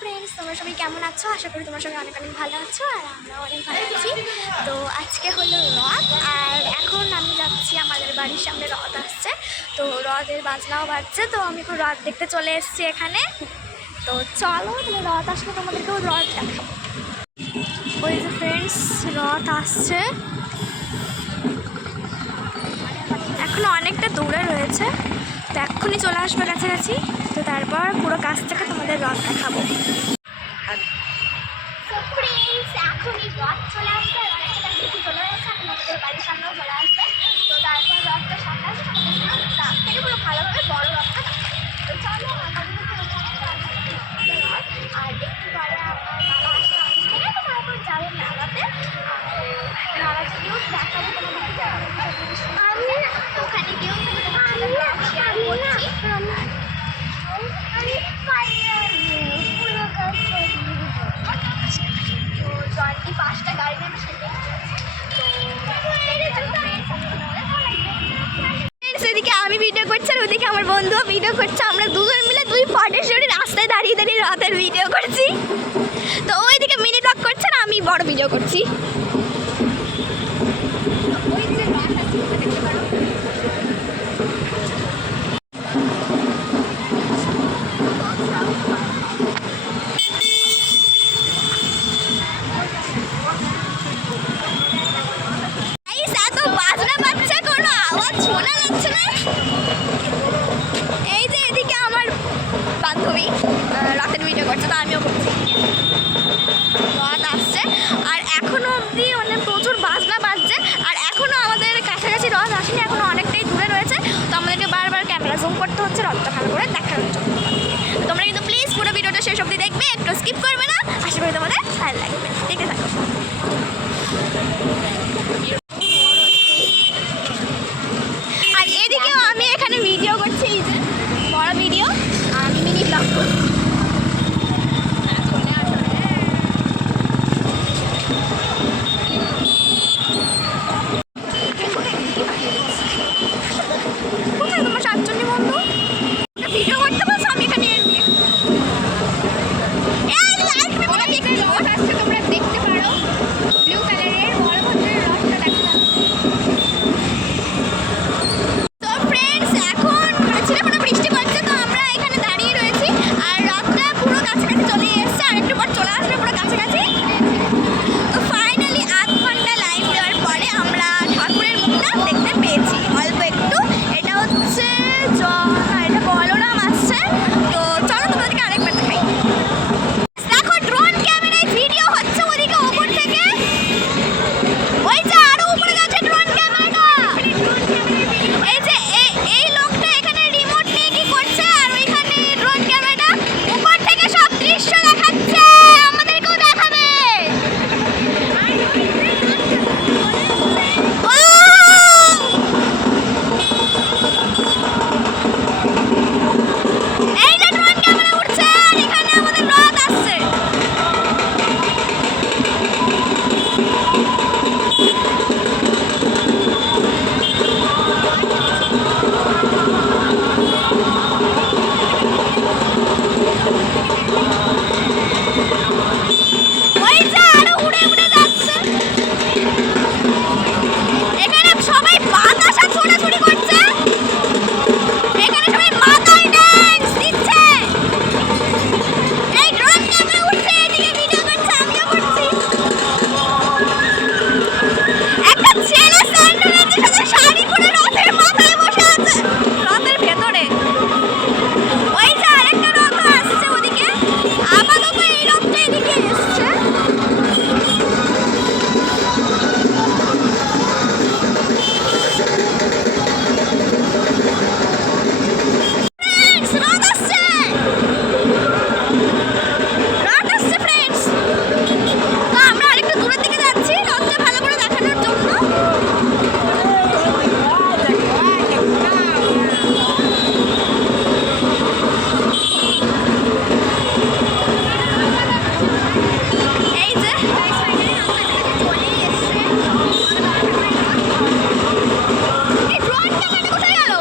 Friends, তোমরা সবাই কেমন আছো? আশা করি তোমরা সবাই অনেক অনেক ভালো আছো আর আমরাও অনেক ভালো আছি। তো আজকে হলো রথ, আর এখন আমি যাচ্ছি, আমাদের বাড়ির সামনে রথ আসছে। তো রথের বাজনাও বাজছে, তো আমি এখন রথ দেখতে চলে এসেছি এখানে। তো চলো, তুমি রথ আসলে তোমাদেরকেও রথ দেখাবো। ওই যে ফ্রেন্ডস, রথ আসছে, এখনো অনেকটা দূরে রয়েছে, তো এক্ষুনি চলে আসবে কাছাকাছি। তো তারপর পুরো কাছ থেকে তোমাদের রথ দেখাবো। এখনই রথ চলে আসবে, অনেকটা কাছাকাছি চলে আসছে, এখন আমাদের বাড়ির সামনেও চলে আসবে। তো তারপর রথটা সামনে আসবে, কাছ থেকে পুরো ভালোভাবে বড় রথটা। তো চলো, আর একটু পরে আমার বাবা আসবে অফিস থেকে, তো তারপর যাবো মেলাতে। মেলাতে গিয়েও দেখাবো তোমাদেরকে, তো ওখানে গিয়েও শেয়ার করছি। তো জলটি 5টা গাড়ি নেবে, সেটাই এদিকে আমি ভিডিও করছি আর ওদিকে আমার বন্ধুও ভিডিও করছে। আমরা দুজন মিলে দুই ফটেশ্বরী রাস্তায় দাঁড়িয়ে দাঁড়িয়ে রাতের ভিডিও করছি। তো ওইদিকে মিনি ব্লগ করছে না, আমি বড় ভিডিও করছি। ওই যে রাত আছে, দেখতে পারো। এই যে এদিকে আমার বান্ধবী রাতের ভিডিও করছে, তো আমিও করছি। রথ আসছে আর এখনো অবধি মানে প্রচুর বাজনা বাজছে, আর এখনো আমাদের কাছাকাছি রথ আসেনি, এখনো অনেকটাই দূরে রয়েছে। তো আমাদেরকে বারবার ক্যামেরা জুম করতে হচ্ছে রথটা ভালো করে দেখার জন্য। তোমরা কিন্তু প্লিজ পুরো ভিডিওটা শেষ অবধি দেখবে, একটু স্কিপ করবে না। আশা করি তোমাদের ভালো লাগবে, দেখতে থাকো। আর এদিকেও আমি এখানে ভিডিও করছি, এই যে বড় ভিডিও, আমি মিনি ব্লগ করছি। কোথায় তোমার সাতজনী বন্ধু? ভিডিও করতে পারছো? আমি এখানে তোমরা দেখতে পারো, ব্লু কালারের বলভদ্রের রথটা দেখা। তো ফ্রেন্ডস, এখন ছিলেখানা বৃষ্টি পড়ছে, তো আমরা এখানে দাঁড়িয়ে রয়েছি আর রথটা পুরো কাছাকাছি চলে এসছে, আর একটু পর চলে আসবে পুরো কাছাকাছি। তো ফাইনালি 8 ঘন্টা লাইভ দেওয়ার পরে আমরা ঠাকুরের মুখটা দেখতে পেয়েছি অল্প একটু। এটা হচ্ছে এটা বলরাম আসছে। তো চলো তোমাদেরকে আরেকবার দেখাই। দেখো, ড্রোন ক্যামেরায় ভিডিও হচ্ছে ওদিকে উপর থেকে, ওই যে আরো উপরে যাচ্ছে ড্রোন ক্যামেরাটা। এই যে এই লোকটা এখানে রিমোট নিয়ে কি করছে, আর ওইখানে ড্রোন ক্যামেরাটা উপর থেকে সব দৃশ্য দেখাচ্ছে, আমাদেরকেও দেখাবে। এই যে ড্রোন ক্যামেরা উঠছে আর এখানে আমাদের রথ আসছে। ওই যে আরো উড়ে উড়ে যাচ্ছে, এখানে সবাই বাতাসা ছোড়াছুড়ি করছে, এখানে সবাই মাথায় ড্যান্স দিচ্ছে। এই ড্রোন ক্যামেরা উঠছে, এদিকে ভিডিও করছে, আমিও করছি। একটা ছেলে স্যান্ডেলের সাথে শাড়ি পরে রথের মাথায় বসে আছে, রথের ভেতরে। ওই যে আরেকটা রথ আসছে ওদিকে, আপাতত এই রথটা এদিকে এসছে। ফ্রেন্ডস, রথ আসছে, রথ আসছে ফ্রেন্ডস। তো আমরা আরেকটু দূরের দিকে যাচ্ছি রথটা ভালো করে দেখানোর জন্য। এই যে চলেই এসছে। এই ড্রোন ক্যামেরাটা কোথায় গেল?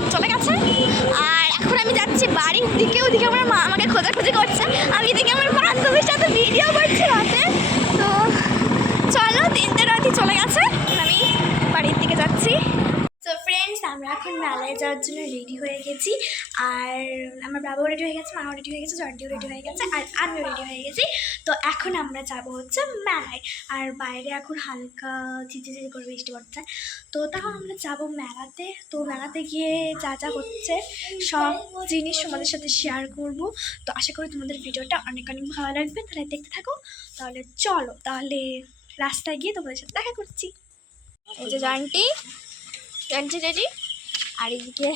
সব চলে গেছে। আর এখন আমি যাচ্ছি বাড়ির দিকে, ওদিকে আমার মা আমাকে খোঁজাখুঁজি করছে, আমি এদিকে আমার বান্ধবীর সাথে ভিডিও করছি রাতে। তো চলো, 3টে রাতই চলে গেছে, আমি বাড়ির দিকে যাচ্ছি। তো ফ্রেন্ডস, আমরা এখন মেলায় যাওয়ার জন্য রেডি হয়ে গেছি। আর আমার বাবাও রেডি হয়ে গেছে, মাও রেডি হয়ে গেছে, জর্দিও রেডি হয়ে গেছে, আর আমিও রেডি হয়ে গেছি। তো এখন আমরা যাব হচ্ছে মেলায়। আর বাইরে এখন হালকা ঝিঝিঝিঝি করে বৃষ্টি পড়ছে। তো তখন আমরা যাব মেলাতে। তো মেলাতে গিয়ে যা যা হচ্ছে সব জিনিস তোমাদের সাথে শেয়ার করব। তো আশা করি তোমাদের ভিডিওটা অনেক অনেক ভালো লাগবে, তাহলে দেখতে থাকো। তাহলে চলো, তাহলে রাস্তায় গিয়ে তোমাদের সাথে দেখা করছি। এই যে জানটি রেডি, আর এদিকে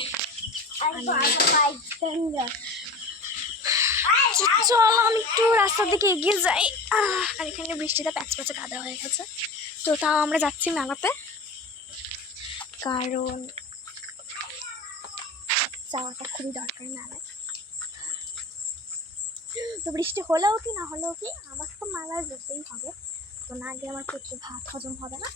চলো আমি একটু রাস্তার দিকে এগিয়ে যাই। আর এখানে বৃষ্টিতে প্যাচ প্যাচে কাদা হয়ে গেছে। তো তাও আমরা যাচ্ছি মেলাতে, কারণ যাওয়াটা খুবই দরকার মেলায়। তো বৃষ্টি হলেও কি না হলেও কি, আমার তো মেলায় যেতেই হবে। তো না গিয়ে আমার প্রচুর ভাত হজম হবে না।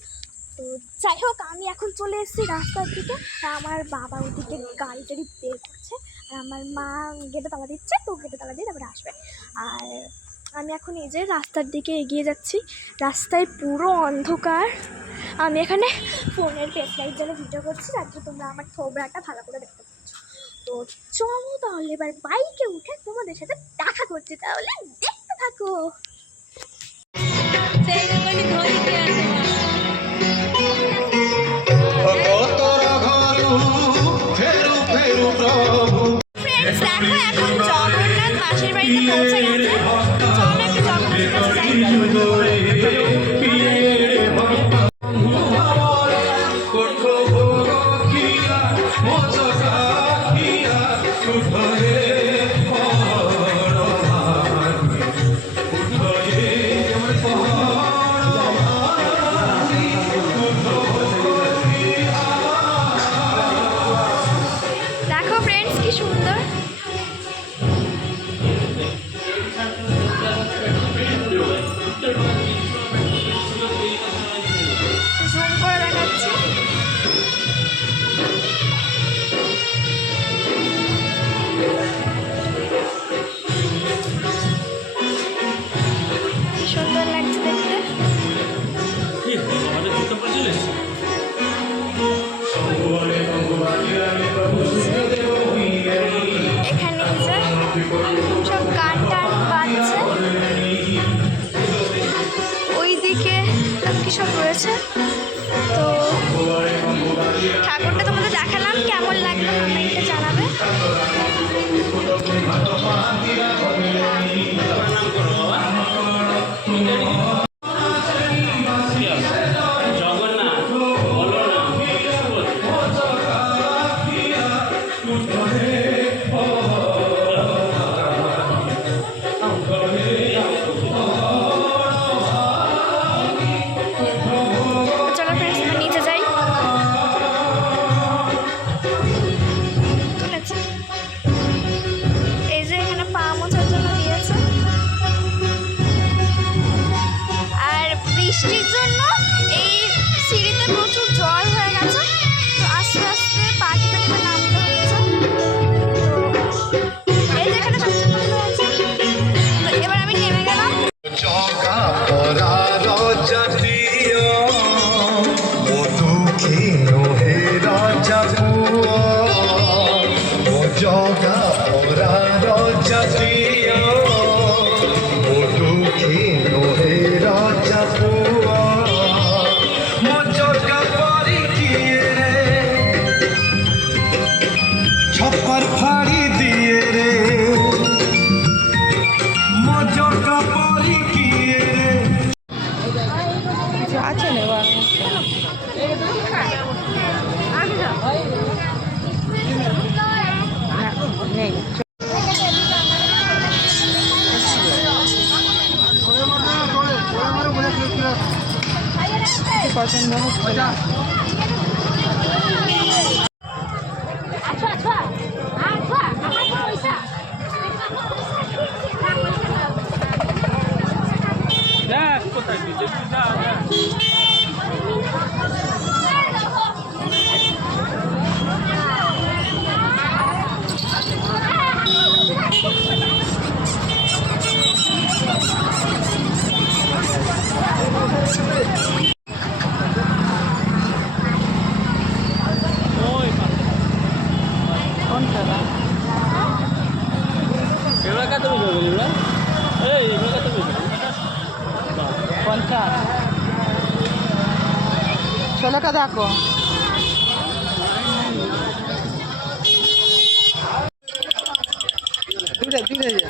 তো যাই হোক, আমি এখন চলে এসেছি রাস্তার দিকে। তা আমার বাবা ওদিকে গাড়ি টাড়ি বের করছে, আর আমার মা গেটে তালা দিচ্ছে। তো গেটে তালা দিয়ে তারপরে আসবে। আর আমি এখন এই যে রাস্তার দিকে এগিয়ে যাচ্ছি। রাস্তায় পুরো অন্ধকার। আমি এখানে ফোনের পেছলাইট জ্বালে ভিডিও করছি, যার জন্য তোমরা আমার থোবরাটা ভালো করে দেখতে পাচ্ছ। তো চলো তাহলে এবার বাইকে উঠে তোমাদের সাথে দেখা করছি, তাহলে দেখতে থাকো। ফ্রেন্ডস, দেখো এখন জগন্নাথ মাসির বাড়িতে পৌঁছে গেছে। চলো একটু জগন্নাথের কাছে যাই। দেখো ফ্রেন্ডস, কি সুন্দর। জুম করে দেখাচ্ছি। সুন্দর লাগছে দেখতে। এখানে সব গান টান বাজছে, ওইদিকে কি সব রয়েছে। তো ঠাকুরটা তোমাদের দেখালাম, কেমন লাগলো কমেন্টে জানাবে। চলো ফ্রেন্ডস, আমরা নিচে যাই। এই যে এখানে পা মোছার জন্য দিয়েছে। আর বৃষ্টির জন্য এই সিঁড়িতে প্রচুর জল হয়ে গেছে। তো আস্তে আস্তে পা টিপে টিপে নামতে হচ্ছে। তো এই যে এখানে সবচেয়ে ভালো হয়েছে। তো এবার আমি নেমে গেলাম। छप्पर फाड़ी दिए रे मजर का पारी किए रे আছে না নেই পছন্দ হচ্ছে না। কোনটা এগুলো কত বিক্রি করবি এগুলো? এই এগুলো কত বিক্রি করবি? 50 ছেলেকে দেখো দূরে দূরে যা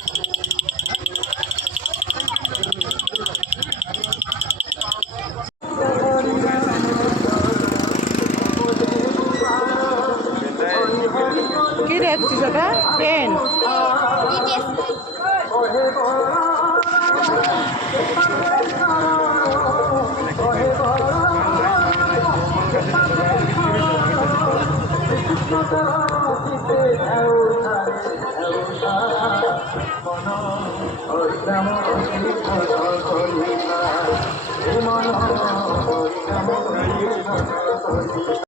কি দেখছিস ওটা পেন BTS ওই